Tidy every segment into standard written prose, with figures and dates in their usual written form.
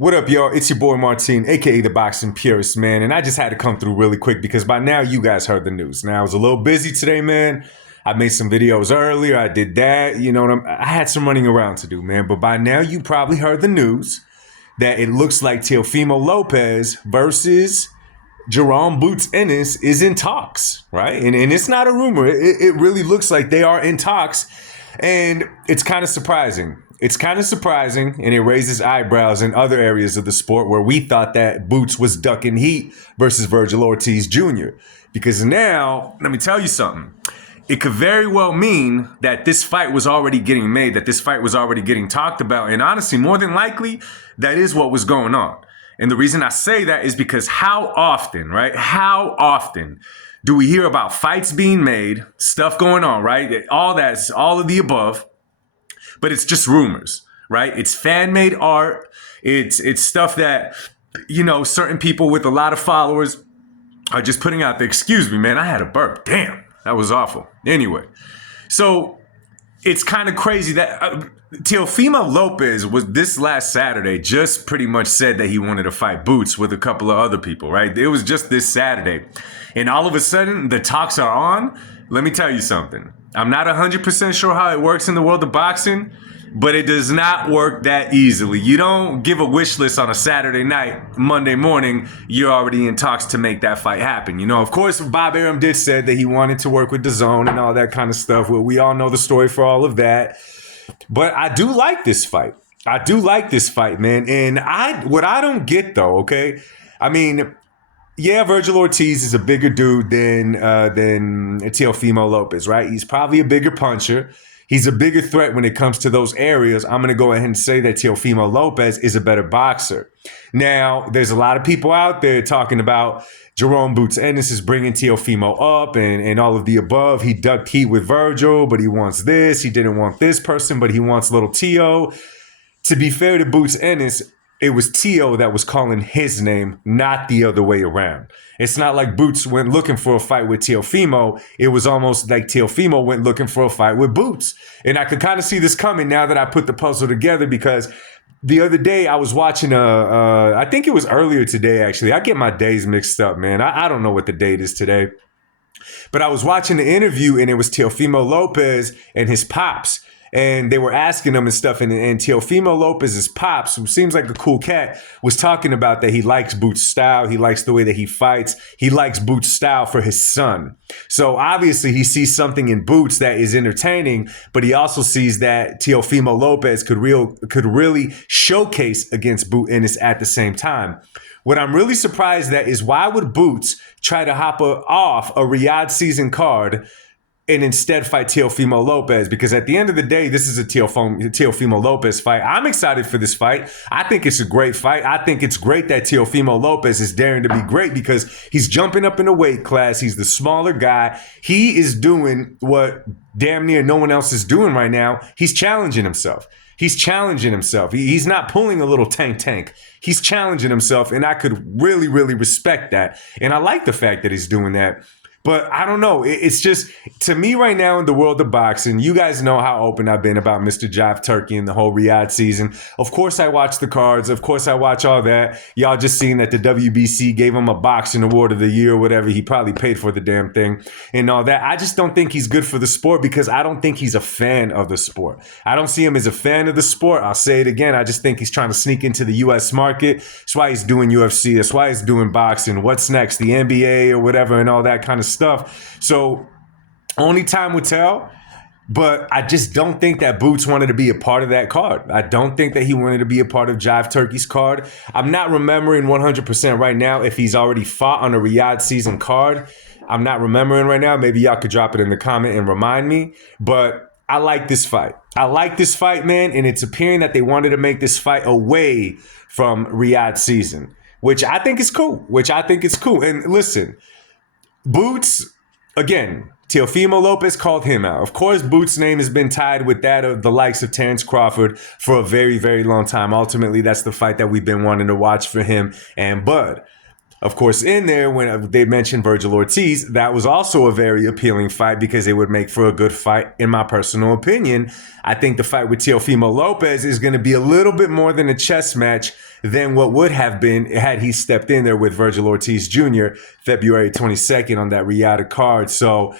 What up, y'all? It's your boy Martin, aka the Boxing Purist, man. And I just had to come through really quick because by now you guys heard the news. Now I was a little busy today, man. I made some videos earlier. I did that. You know what I had some running around to do, man. But by now you probably heard the news that it looks like Teofimo Lopez versus Jerome Boots Ennis is in talks, right? And it's not a rumor. It really looks like they are in talks. And it's kind of surprising. It's kind of surprising, and it raises eyebrows in other areas of the sport where we thought that Boots was ducking heat versus Virgil Ortiz Jr. Because now, let me tell you something. It could very well mean that this fight was already getting made, that this fight was already getting talked about. And honestly, more than likely, that is what was going on. And the reason I say that is because how often, right? How often do we hear about fights being made, stuff going on, right? All of the above. But it's just rumors, right? It's fan-made art. It's stuff that, you know, certain people with a lot of followers are just putting out there. Excuse me, man, I had a burp. Damn, that was awful. Anyway, so it's kind of crazy that Teofimo Lopez was this last Saturday just pretty much said that he wanted to fight Boots with a couple of other people, right? It was just this Saturday. And all of a sudden, the talks are on. Let me tell you something. I'm not 100% sure how it works in the world of boxing, but it does not work that easily. You don't give a wish list on a Saturday night, Monday morning, you're already in talks to make that fight happen. You know, of course, Bob Arum did say that he wanted to work with DAZN and all that kind of stuff. Well, we all know the story for all of that. But I do like this fight. I do like this fight, man. And what I don't get, though, okay? I mean, yeah, Virgil Ortiz is a bigger dude than Teofimo Lopez, right? He's probably a bigger puncher. He's a bigger threat when it comes to those areas. I'm going to go ahead and say that Teofimo Lopez is a better boxer. Now, there's a lot of people out there talking about Jerome Boots Ennis is bringing Teofimo up and all of the above. He ducked heat with Virgil, but he wants this. He didn't want this person, but he wants little Teo. To be fair to Boots Ennis, it was Teo that was calling his name, not the other way around. It's not like Boots went looking for a fight with Teofimo. It was almost like Teofimo went looking for a fight with Boots. And I could kind of see this coming now that I put the puzzle together because the other day I was watching I think it was earlier today, actually. I get my days mixed up, man. I don't know what the date is today. But I was watching the interview and it was Teofimo Lopez and his pops. And they were asking him and stuff. And Teofimo Lopez's pops, who seems like a cool cat, was talking about that he likes Boots' style. He likes the way that he fights. He likes Boots' style for his son. So obviously he sees something in Boots that is entertaining, but he also sees that Teofimo Lopez could really showcase against Boots Ennis at the same time. What I'm really surprised at is why would Boots try to hop off a Riyadh season card and instead fight Teofimo Lopez? Because at the end of the day, this is a Teofimo Lopez fight. I'm excited for this fight. I think it's a great fight. I think it's great that Teofimo Lopez is daring to be great because he's jumping up in a weight class. He's the smaller guy. He is doing what damn near no one else is doing right now. He's challenging himself. He's challenging himself. He's not pulling a little tank. He's challenging himself, and I could really, really respect that. And I like the fact that he's doing that. But I don't know. It's just, to me right now in the world of boxing, you guys know how open I've been about Mr. Jive Turkey and the whole Riyadh season. Of course I watch the cards. Of course I watch all that. Y'all just seen that the WBC gave him a boxing award of the year or whatever. He probably paid for the damn thing and all that. I just don't think he's good for the sport because I don't think he's a fan of the sport. I don't see him as a fan of the sport. I'll say it again. I just think he's trying to sneak into the U.S. market. That's why he's doing UFC. That's why he's doing boxing. What's next? The NBA or whatever and all that kind of stuff. So only time will tell, but I just don't think that Boots wanted to be a part of that card. I don't think that he wanted to be a part of Jive Turkey's card. I'm not remembering 100% right now if he's already fought on a Riyadh season card. I'm not remembering right now. Maybe y'all could drop it in the comment and remind me, but I like this fight. I like this fight, man, and it's appearing that they wanted to make this fight away from Riyadh season, which I think is cool, And listen, Boots, again, Teofimo Lopez called him out. Of course, Boots' name has been tied with that of the likes of Terrence Crawford for a very, very long time. Ultimately, that's the fight that we've been wanting to watch for him and Bud. Of course, in there, when they mentioned Virgil Ortiz, that was also a very appealing fight because it would make for a good fight, in my personal opinion. I think the fight with Teofimo Lopez is going to be a little bit more than a chess match than what would have been had he stepped in there with Virgil Ortiz Jr. February 22nd on that Riyadh card. So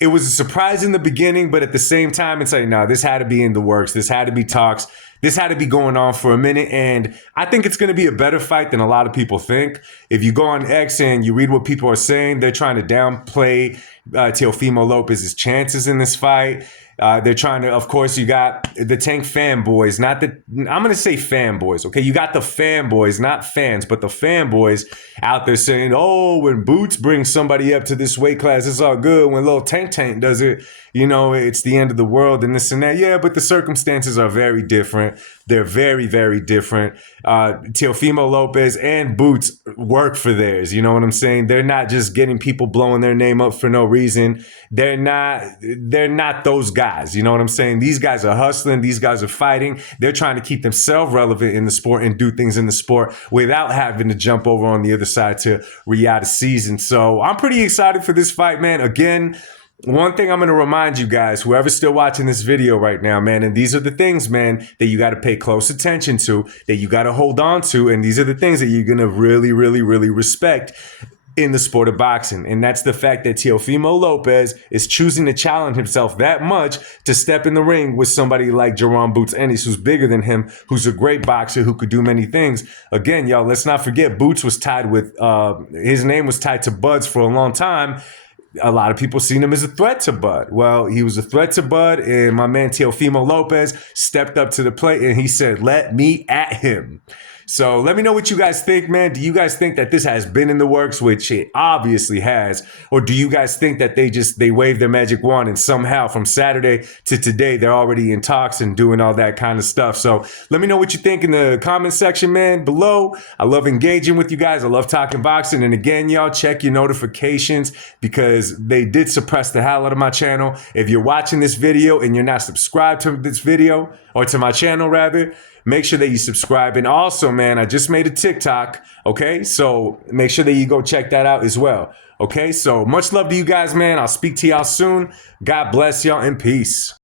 it was a surprise in the beginning, but at the same time, it's like, no, this had to be in the works. This had to be talks. This had to be going on for a minute. And I think it's going to be a better fight than a lot of people think. If you go on X and you read what people are saying, they're trying to downplay Teofimo Lopez's chances in this fight. They're trying to, of course, you got the Tank fanboys, not the, I'm going to say fanboys, okay? You got the fanboys, not fans, but the fanboys out there saying, oh, when Boots brings somebody up to this weight class, it's all good. When little Tank does it, you know, it's the end of the world and this and that. Yeah, but the circumstances are very different. They're very, very different. Teofimo Lopez and Boots work for theirs. You know what I'm saying? They're not just getting people blowing their name up for no reason. They're not those guys. You know what I'm saying? These guys are hustling. These guys are fighting. They're trying to keep themselves relevant in the sport and do things in the sport without having to jump over on the other side to Riyadh season. So I'm pretty excited for this fight, man. Again, one thing I'm going to remind you guys, whoever's still watching this video right now, man, and these are the things, man, that you got to pay close attention to, that you got to hold on to, and these are the things that you're going to really, really, really respect in the sport of boxing. And that's the fact that Teofimo Lopez is choosing to challenge himself that much to step in the ring with somebody like Jerome Boots Ennis, who's bigger than him, who's a great boxer, who could do many things. Again, y'all, let's not forget Boots was tied with, his name was tied to Buds for a long time. A lot of people seen him as a threat to Bud. Well, he was a threat to Bud, and my man Teofimo Lopez stepped up to the plate and he said, let me at him. So let me know what you guys think, man. Do you guys think that this has been in the works, which it obviously has? Or do you guys think that they waved their magic wand and somehow from Saturday to today, they're already in talks and doing all that kind of stuff? So let me know what you think in the comment section, man, below. I love engaging with you guys. I love talking boxing. And again, y'all, check your notifications because they did suppress the hell out of my channel. If you're watching this video and you're not subscribed to this video, or to my channel rather, make sure that you subscribe. And also, man, I just made a TikTok, okay? So make sure that you go check that out as well, okay? So much love to you guys, man. I'll speak to y'all soon. God bless y'all and peace.